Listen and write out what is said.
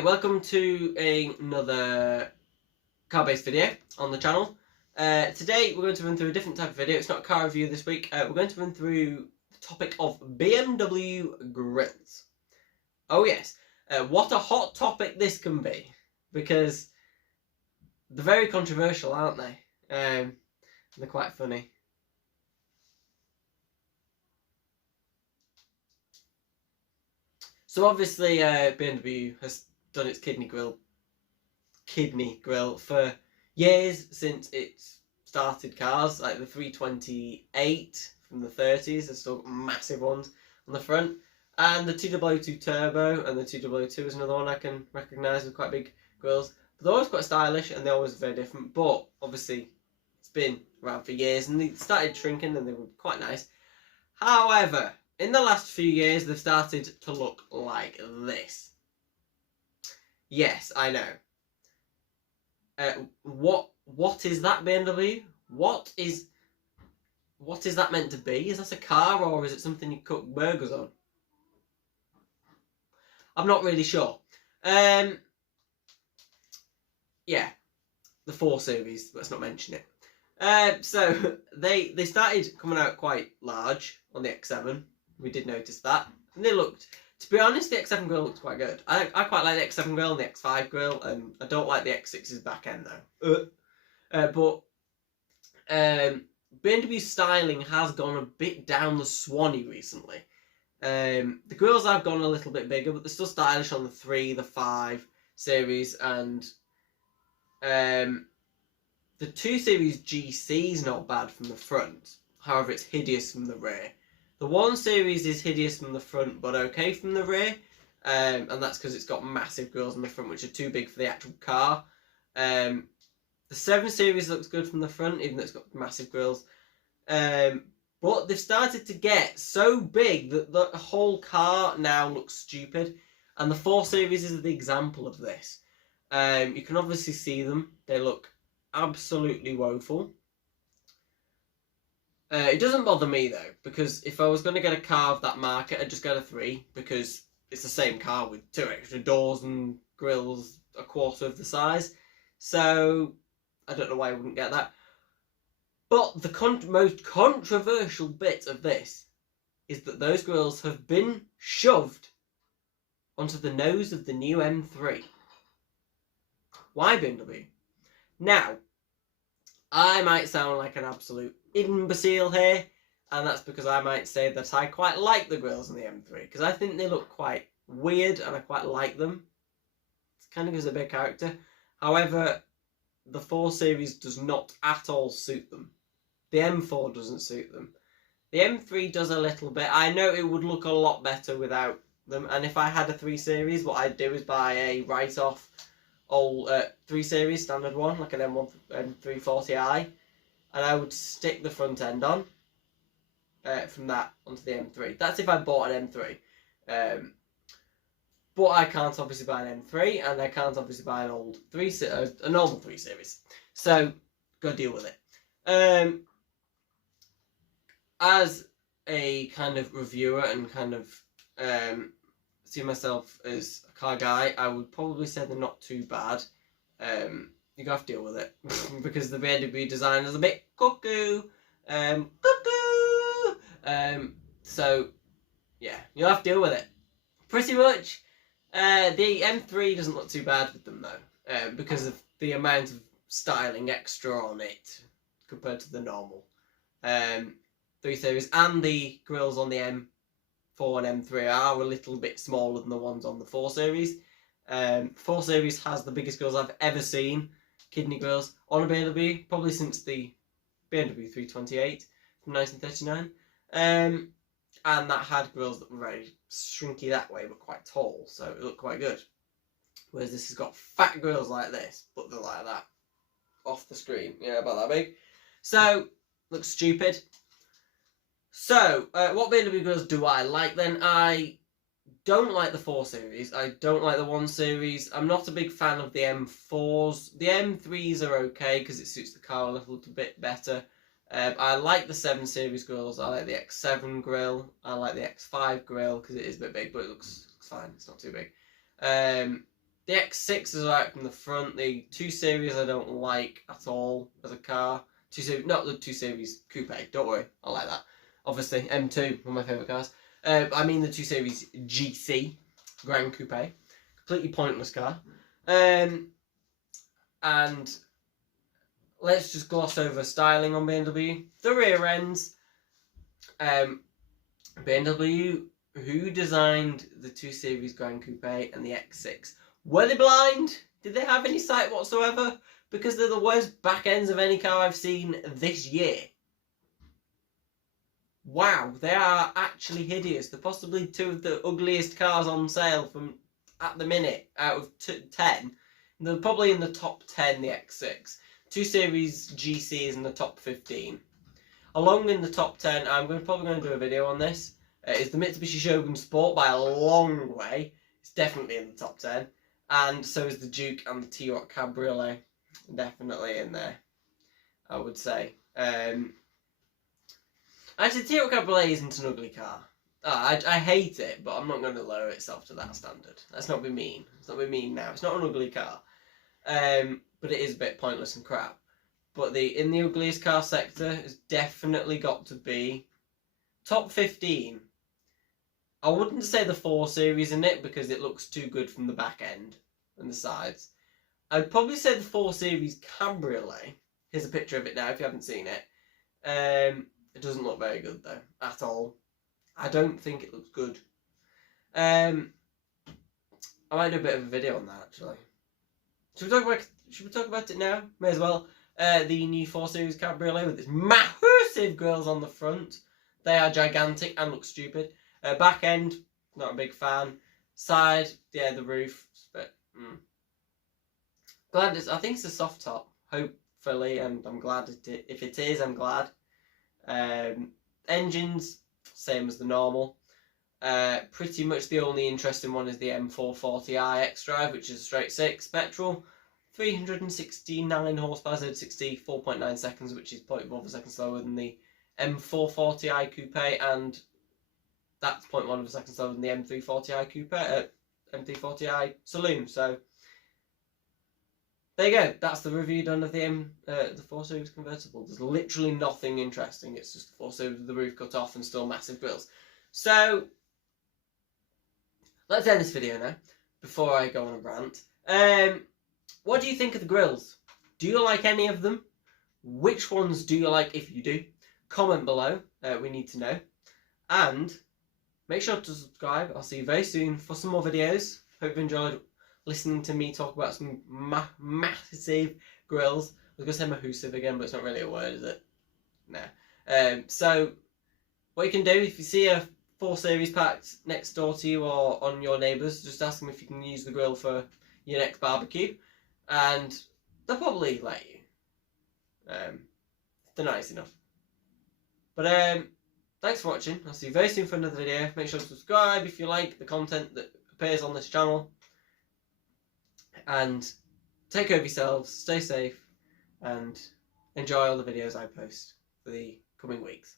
Okay, welcome to another car-based video on the channel. Today we're going to run through a different type of video. It's not a car review this week. We're going to run through the topic of BMW grills. Oh yes, what a hot topic this can be, because they're very controversial, aren't they? They're quite funny. So obviously BMW has done its kidney grill for years, since it started cars. Like the 328 from the 30s has still got massive ones on the front, and the 200 Turbo and the 200 is another one I can recognise with quite big grills. But they're always quite stylish and they're always very different, but obviously it's been around for years and they started shrinking and they were quite nice. However, in the last few years, they've started to look like this. Yes, I know. What is that, BMW? What is that meant to be? Is that a car, or is it something you cook burgers on? I'm not really sure. Yeah, the 4 Series. Let's not mention it. So they started coming out quite large on the X7. We did notice that, and they looked, to be honest, the X7 grill looks quite good. I quite like the X7 grill and the X5 grill, and I don't like the X6's back end though. But BMW Styling has gone a bit down the Swanee recently. The grills have gone a little bit bigger, but they're still stylish on the 3, the 5 series, and the 2 Series GC is not bad from the front. However, it's hideous from the rear. The 1 Series is hideous from the front, but okay from the rear, and that's because it's got massive grills on the front, which are too big for the actual car. The 7 Series looks good from the front, even though it's got massive grills. But they've started to get so big that the whole car now looks stupid, and the 4 Series is the example of this. You can obviously see them; they look absolutely woeful. It doesn't bother me though, because if I was going to get a car of that market, I'd just get a 3, because it's the same car with 2 extra doors and grills a quarter of the size. So I don't know why I wouldn't get that. But the most controversial bit of this is that those grills have been shoved onto the nose of the new M3. Why, BMW? Now, I might sound like an absolute imbecile here, and that's because I might say that I quite like the grills on the M3, because I think they look quite weird and I quite like them. It kind of gives a bit of character. However, the 4 Series does not at all suit them. The M4 doesn't suit them. The M3 does a little bit. I know it would look a lot better without them, and if I had a 3 Series, what I'd do is buy a write-off old 3 Series standard one, like an M340i, and I would stick the front end on from that onto the M3. That's if I bought an M3. But I can't obviously buy an M3, and I can't obviously buy an old a normal 3 Series. So go deal with it. As a kind of reviewer and kind of see myself as a car guy, I would probably say they're not too bad. You have to deal with it because the BMW design is a bit cuckoo. So yeah, you'll have to deal with it. Pretty much. The M3 doesn't look too bad with them though, because of the amount of styling extra on it compared to the normal 3 Series, and the grills on the M4 and M3 are a little bit smaller than the ones on the 4 Series. 4 Series has the biggest grills I've ever seen, kidney grills, on a BMW, probably since the BMW 328 from 1939. And that had grills that were very shrinky that way, but quite tall, so it looked quite good. Whereas this has got fat grills like this, but they're like that, off the screen, about that big. So, looks stupid. So, what BMW grills do I like then? I don't like the 4 Series. I don't like the 1 Series. I'm not a big fan of the M4s. The M3s are okay because it suits the car a little bit better. I like the 7 Series grills. I like the X7 grill. I like the X5 grill because it is a bit big, but it looks fine. It's not too big. The The X6 is alright from the front. The 2 Series I don't like at all as a car. 2 Series, not the 2 Series Coupe, don't worry, I like that. Obviously, M2, one of my favourite cars. I mean the 2 Series GC, Grand Coupe. Completely pointless car. And let's just gloss over styling on BMW. The rear ends. BMW, who designed the 2 Series Grand Coupe and the X6? Were they blind? Did they have any sight whatsoever? Because they're the worst back ends of any car I've seen this year. Wow, they are actually hideous. They're possibly 2 of the ugliest cars on sale from at the minute out of 10. They're probably in the top 10, the X6. 2 Series GC is in the top 15. Along in the top 10, I'm probably going to do a video on this, is the Mitsubishi Shogun Sport by a long way. It's definitely in the top 10. And so is the Duke and the T-Roc Cabriolet. Definitely in there, I would say. Actually, the T-Roc Cabriolet isn't an ugly car. I hate it, but I'm not going to lower itself to that standard. Let's not be mean. Let's not be mean now. It's not an ugly car. But it is a bit pointless and crap. But in the ugliest car sector has definitely got to be top 15. I wouldn't say the 4 Series in it because it looks too good from the back end and the sides. I'd probably say the 4 Series Cabriolet. Here's a picture of it now if you haven't seen it. It doesn't look very good though, at all. I don't think it looks good. I might do a bit of a video on that actually. Should we talk about it now? May as well. The new 4 Series Cabriolet with its massive grills on the front. They are gigantic and look stupid. Back end, not a big fan. Side, yeah, the roof. But glad I think it's a soft top. Hopefully, and I'm glad if it is, I'm glad. Engines, same as the normal. Pretty much the only interesting one is the M440i X-Drive, which is a straight 6 petrol. 369 horsepower, 60, 4.9 seconds, which is 0.1 seconds slower than the M440i Coupe, and that's 0.1 seconds slower than the M340i Coupe, M340i Saloon. So there you go. That's the review done of the 4 Series convertible. There's literally nothing interesting. It's just the 4 Series with the roof cut off and still massive grills. So let's end this video now before I go on a rant. What do you think of the grills? Do you like any of them? Which ones do you like if you do? Comment below. We need to know. And make sure to subscribe. I'll see you very soon for some more videos. Hope you enjoyed listening to me talk about some massive grills. I was going to say massive again, but it's not really a word, is it? No. So what you can do, if you see a 4 Series packed next door to you or on your neighbours, just ask them if you can use the grill for your next barbecue. And they'll probably let you. If they're nice enough. But thanks for watching. I'll see you very soon for another video. Make sure to subscribe if you like the content that appears on this channel. And take care of yourselves, stay safe, and enjoy all the videos I post for the coming weeks.